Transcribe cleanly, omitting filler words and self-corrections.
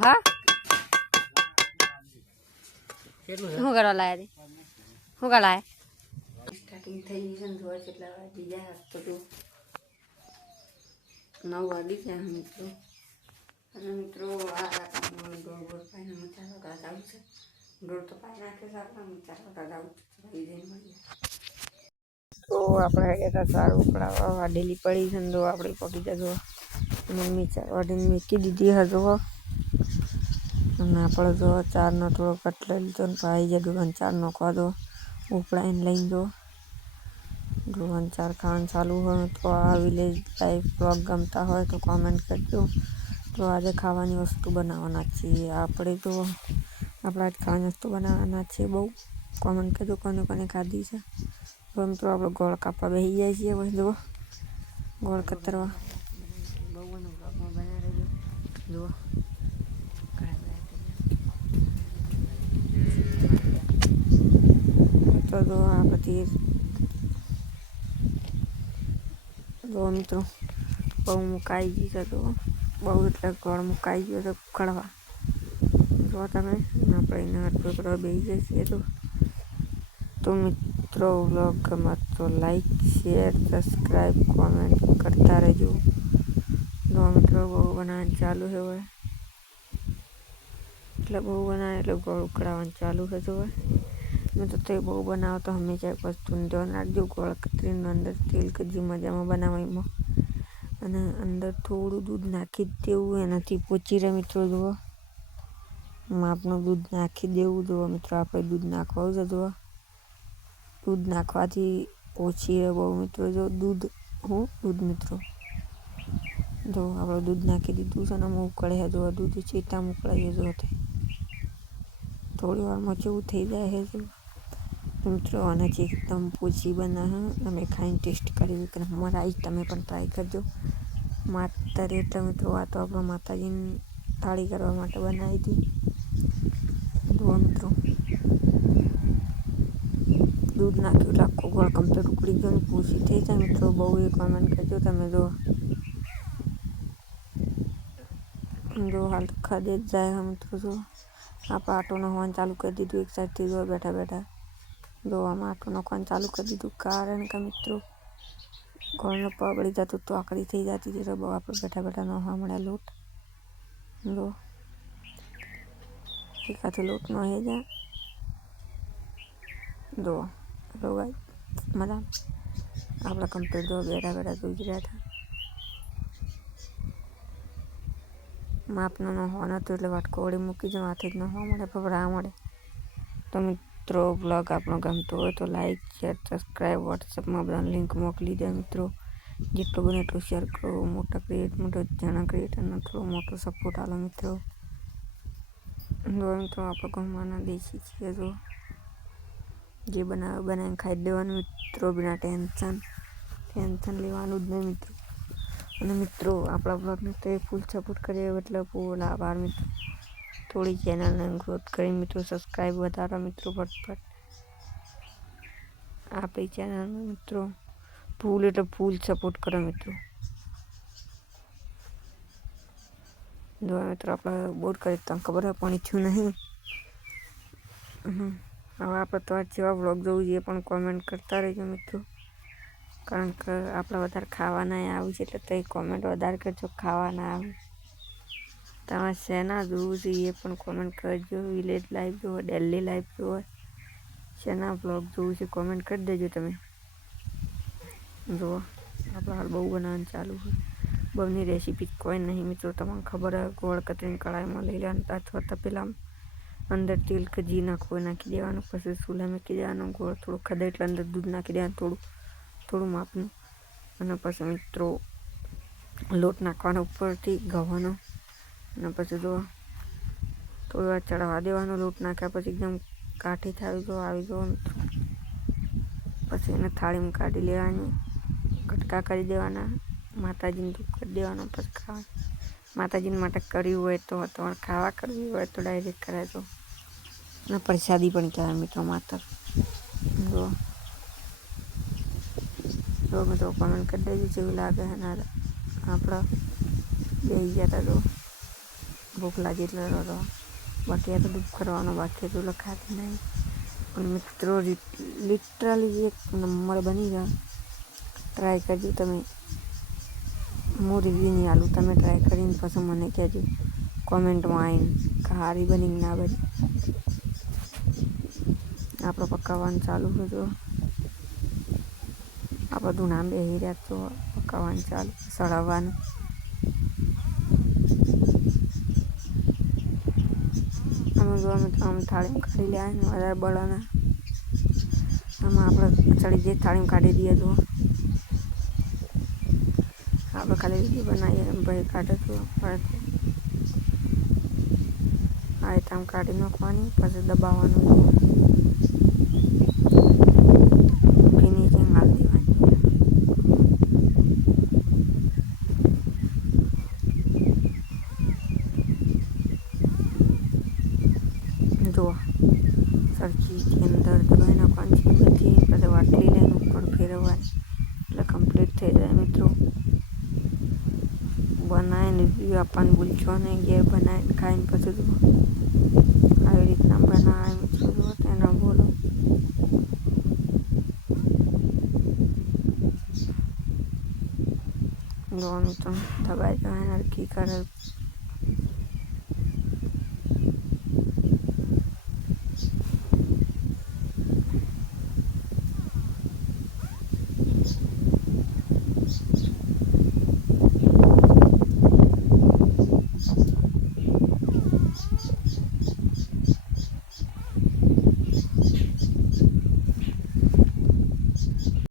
हाँ શું કરવા લાયા શું કરવા લાયા સ્ટાર્ટિંગ થઈ ગઈ છે ને જોવા કેટલા વાગી જાય તો 9 વાગી ગયા મિત્રો અને મિત્રો આ ગોળ ગોળ પાઈને મચાલો ગાજ આવું છે ગોળ તો પાઈ નાખે છે આપણે મચાલો ગાજ આવું છે તો આપણે ગયા સારું પડાવવા વાડેલી પડી છે ને જો આપણે પકી જજો મમ્મી ચાર વાડીને મૂકી દીધી હજુ અને આપણે જો ચારનો થોડો કટ લઈ લીધો ને ભાઈ જગ્યા ચાર નાખવા દો ઉપડાઈને લઈને જો ગોવન ચાર ખાવાનું ચાલુ હોય તો આ વિલેજ લાઈફ બ્લોગ ગમતા હોય તો કોમેન્ટ કરજો તો આજે ખાવાની વસ્તુ બનાવવાના છીએ આપણે તો આપણે આજ ખાવાની વસ્તુ બનાવવાના છીએ બહુ કોમેન્ટ કરજો કોને કોને ખાધી છે તો મિત્રો આપણે ગોળ કાપવા બેસી જાય છીએ પછી જુઓ ગોળ કતરવા બહુ બ્લોગમાં બના રહેજો જુઓ તો જો આ બધી જો મિત્રો બહુ મુકાઈ ગઈ છે તો બહુ એટલે ગોળ મુકાઈ ગયો તો ઉખડવા જો તમે આપણે એને હાથ પકડવા બેસી જાય છીએ તો મિત્રો વ્લોગ ગમે તો લાઈક શેર સબસ્ક્રાઈબ કોમેન્ટ કરતા રહેજો જો મિત્રો બહુ બનાવવાનું ચાલુ છે હવે એટલે બહુ બનાવે એટલે ગોળ ઉખડાવવાનું ચાલુ છે તો મિત્રો તે બહુ બનાવો તો હંમેશા એક વસ્તુનું ધ્યાન રાખજો ગોળ કતરીને અંદર તેલ કજી મજામાં બનાવવામાં અને અંદર થોડું દૂધ નાખી જ દેવું એનાથી પોચી રહે મિત્રો જુઓ માપનું દૂધ નાખી દેવું જુઓ મિત્રો આપણે દૂધ નાખવાનું છે જુઓ દૂધ નાખવાથી ઓછી રહે બહુ મિત્રો જો દૂધ મિત્રો જો આપણે દૂધ નાખી દીધું છે ને અમુક ઉકળે છે જો દૂધ ચેતા મોકલાઈએ જો થોડી વારમાં કેવું થઈ જાય છે મિત્રો આનાથી એકદમ પોચી બના અમે ખાઈને ટેસ્ટ કરી કે અમારા આવી તમે પણ ટ્રાય કરજો માત્ર એટલે મિત્રો આ તો આપણે માતાજીની થાળી કરવા માટે બનાવી હતી જુઓ મિત્રો દૂધ નાખ્યું એટલે આખો ગોળ કમ્પ્લીટ ઉકળી ગયો ને પોચી થઈ જાય મિત્રો બહુ એ કોમેન્ટ કરજો તમે જો હાલ ખાધે જ જાય મિત્રો જો આપણે આટો નાખવાનું ચાલુ કરી દીધું એક સાઈડથી જો બેઠા બેઠા જો આમાં આટો નાખવાનું ચાલુ કરી દીધું કારણ કે મિત્રો ગોળનો પગળી જતું તો આકડી થઈ જતી હતી તો બહુ આપણે બેઠા બેઠા નાખવા મળ્યા લોટ જો એકાથી લોટ ન હે જાય જો ભાઈ મજા આપણે કમ્પ્લીટ જો બેઠા બેઠા જોઈ રહ્યા હતા માપનો ન હોવાનો હતો એટલે વાટકો વળી મૂકી જાઉં હાથે જ ન હોવા મળે ભભરા મળે તો મિત્રો બ્લોગ આપણો ગમતો હોય તો લાઈક શેર સબસ્ક્રાઈબ વોટ્સઅપમાં બધાને લિંક મોકલી દે મિત્રો જેટલું બને એટલું શેર કરો મોટા જણા ક્રિએટરનો થોડો મોટો સપોર્ટ આલો મિત્રો મિત્રો આપણે ગમવાના દેશી છીએ જો જે બનાવીને ખાઈ દેવાનું મિત્રો બિના ટેન્શન લેવાનું જ નહીં મિત્રો અને મિત્રો આપણા બ્લોગને તો ફૂલ સપોર્ટ કરીએ એટલે ફૂલ આભાર મિત્રો થોડી ચેનલને ગ્રોથ કરી મિત્રો સબસ્ક્રાઈબ વધારો મિત્રો ફટફટ આપણી ચેનલને મિત્રો ફૂલ એટલે ફૂલ સપોર્ટ કરો મિત્રો જો મિત્રો આપણે બોર કરી તમને ખબર હોય પણ ઈચ્છું નહીં હવે આપણે તો જેવા બ્લોગ જોવું જોઈએ પણ કોમેન્ટ કરતા રહેજો મિત્રો કારણ કે આપણે વધારે ખાવાના આવ્યું છે એટલે તો કોમેન્ટ વધારે કરજો ખાવાના આવે તમારે શેના જોવું છે એ પણ કોમેન્ટ કરજો વિલેજ લાઈફ જોવો ડેલી લાઈફ જોવો શેના બ્લોગ જોવું છે કોમેન્ટ કરી દેજો તમે જુઓ આપણે હાલ બહુ બનાવવાનું ચાલુ હોય બહુની રેસીપી કોઈ નહીં મિત્રો તમને ખબર હોય ગોળ કતરીને કઢાઈમાં લઈ લેવાનું અથવા તપેલામાં અંદર તેલ કે ઘી નાખી દેવાનું પછી ચૂલા મૂકી દેવાનું ગોળ થોડું ખદે એટલે અંદર દૂધ નાખી દેવાનું થોડું માપનું અને પછી મિત્રો લોટ નાખવાનો ઉપરથી ઘઉંનો અને પછી જો થોડી વાર ચડાવવા દેવાનો લોટ નાખ્યા પછી એકદમ કાઠી થાય જો આવી જો પછી એને થાળીમાં કાઢી લેવાની કટકા કરી દેવાના માતાજીને ધૂપ કરી દેવાનો પછી ખાવા માતાજીને માટે કર્યું હોય તો તમારે ખાવા કરવી હોય તો ડાયરેક્ટ કરાય તો અને પ્રસાદી પણ કહેવાય મિત્રો માતર જો મિત્રો કોમેન્ટ કરી દેજો જેવું લાગે અને આપણે બેસી ગયા હતા ભૂખ લાગી એટલે રડો. બાકી આ તો દુઃખ કરવાનો બાકી તો લખાતી નહીં. પણ મિત્રો લિટરલી એક નંબર બની ગયા. ટ્રાય કરજો તમે. હું રિવ્યુ નહીં આલું, તમે ટ્રાય કરીને પછી મને કહેજો કોમેન્ટમાં આવીને કે સારી બની ના બની. આપણે પકાવવાનું ચાલુ કરજો. આ બધું નામ બેસી રહ્યા તો પકાવવાનું ચાલુ સળવવાનું. અમે જો મિત્રો અમે થાળીમાં કાઢી લે વધારે બળાના. આમાં આપણે ચડી જે થાળીમાં કાઢી દઈએ તો આપણે ખાલી વિડીયો બનાવીએ ભાઈ કાઢે તો પડે. આ આઈટમ કાઢી નાખવાની પછી દબાવવાનું ફિનિશિંગ હાલ દેવાની. જુઓ સરખી અંદર દબાઈ નાખવાની છે બધી. પછી વાટલી લઈને ઉપર ફેરવવાની એટલે કમ્પ્લીટ થઈ જાય. મિત્રો બનાવીને રિવ્યૂ આપવાનું ભૂલશો નહીં. ઘેર બનાવીને ખાઈને પછી જુઓ આવી રીતના બનાવે મિત્રો. જુઓ તેના બોલો જો મિત્રો દબાઈ જવાય નરકી કરે